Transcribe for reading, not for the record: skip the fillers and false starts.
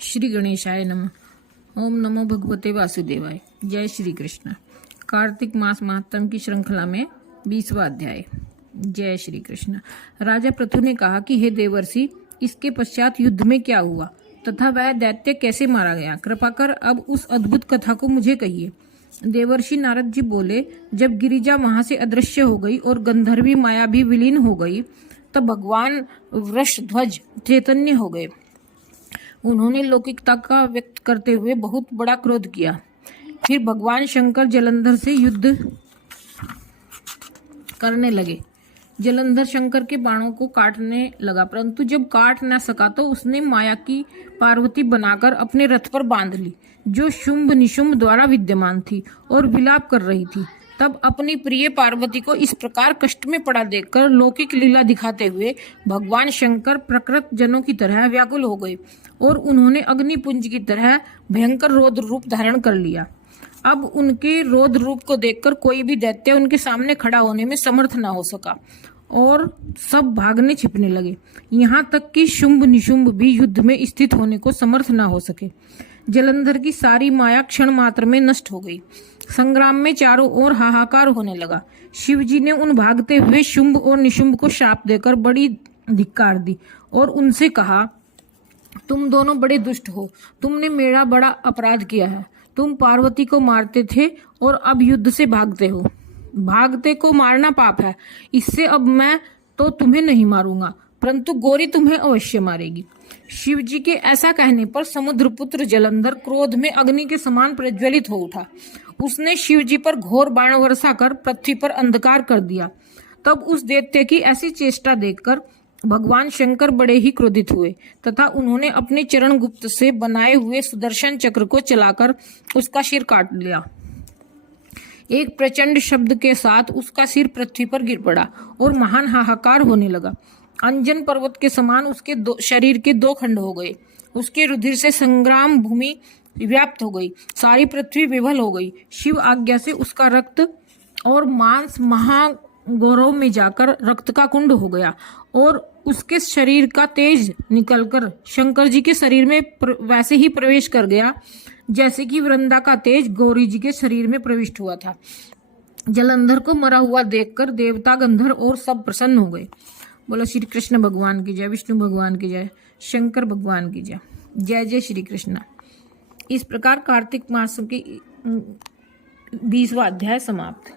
श्री गणेशाय नमः। ओम नमो भगवते वासुदेवाय। जय श्री कृष्ण। कार्तिक मास महात्म की श्रृंखला में 20वां अध्याय। जय श्री कृष्ण। राजा पृथु ने कहा कि हे देवर्षि, इसके पश्चात युद्ध में क्या हुआ तथा वह दैत्य कैसे मारा गया, कृपा कर अब उस अद्भुत कथा को मुझे कहिए। देवर्षि नारद जी बोले, जब गिरिजा वहां से अदृश्य हो गई और गंधर्वी माया भी विलीन हो गई, तब भगवान वृषध्वज चैतन्य हो गए। उन्होंने लौकिकता का व्यक्त करते हुए बहुत बड़ा क्रोध किया। फिर भगवान शंकर जलंधर से युद्ध करने लगे। जलंधर शंकर के बाणों को काटने लगा, परंतु जब काट न सका तो उसने माया की पार्वती बनाकर अपने रथ पर बांध ली, जो शुंभ निशुंभ द्वारा विद्यमान थी और विलाप कर रही थी। तब अपनी प्रिय पार्वती को इस प्रकार कष्ट में पड़ा देखकर लौकिक लीला दिखाते हुए भगवान शंकर प्रकृत जनों की तरह व्याकुल हो गए और उन्होंने अग्निपुंज की तरह भयंकर रौद्र रूप धारण कर लिया। अब उनके रौद्र रूप को देखकर कोई भी दैत्य उनके सामने खड़ा होने में समर्थ न हो सका और सब भागने छिपने लगे। यहाँ तक कि शुंभ निशुंभ भी युद्ध में स्थित होने को समर्थ न हो सके। जलंधर की सारी माया क्षण मात्र में नष्ट हो गई। संग्राम में चारों ओर हाहाकार होने लगा। शिवजी ने उन भागते हुए शुंभ और निशुंभ को शाप देकर बड़ी धिक्कार दी और उनसे कहा, तुम दोनों बड़े दुष्ट हो, तुमने मेरा बड़ा अपराध किया है। तुम पार्वती को मारते थे और अब युद्ध से भागते हो। भागते को मारना पाप है, इससे अब मैं तो तुम्हें नहीं मारूंगा, परंतु गौरी तुम्हें अवश्य मारेगी। शिव जी के ऐसा कहने पर समुद्रपुत्र जलंधर क्रोध में अग्नि के समान प्रज्वलित हो उठा। उसने शिव जी पर घोर बाण वर्षा कर पृथ्वी पर अंधकार कर दिया। तब उस दैत्य की ऐसी चेष्टा देखकर भगवान शंकर बड़े ही क्रोधित हुए तथा उन्होंने अपने चरण गुप्त से बनाए हुए सुदर्शन चक्र को चलाकर उसका सिर काट लिया। एक प्रचंड शब्द के साथ उसका सिर पृथ्वी पर गिर पड़ा और महान हाहाकार होने लगा। अंजन पर्वत के समान उसके शरीर के दो खंड हो गए। उसके रुधिर से संग्राम भूमि व्याप्त हो गई, सारी पृथ्वी विवल हो गई। शिव आज्ञा से उसका रक्त और मांस महागौरव में जाकर रक्त का कुंड हो गया और उसके शरीर का तेज निकलकर शंकर जी के शरीर में वैसे ही प्रवेश कर गया जैसे कि वृंदा का तेज गौरी जी के शरीर में प्रविष्ट हुआ था। जलंधर को मरा हुआ देखकर देवता गंधर्व और सब प्रसन्न हो गए। बोला श्री कृष्ण भगवान की जय, विष्णु भगवान की जय, शंकर भगवान की जय। जय जय श्री कृष्ण। इस प्रकार कार्तिक मास के 20वां अध्याय समाप्त।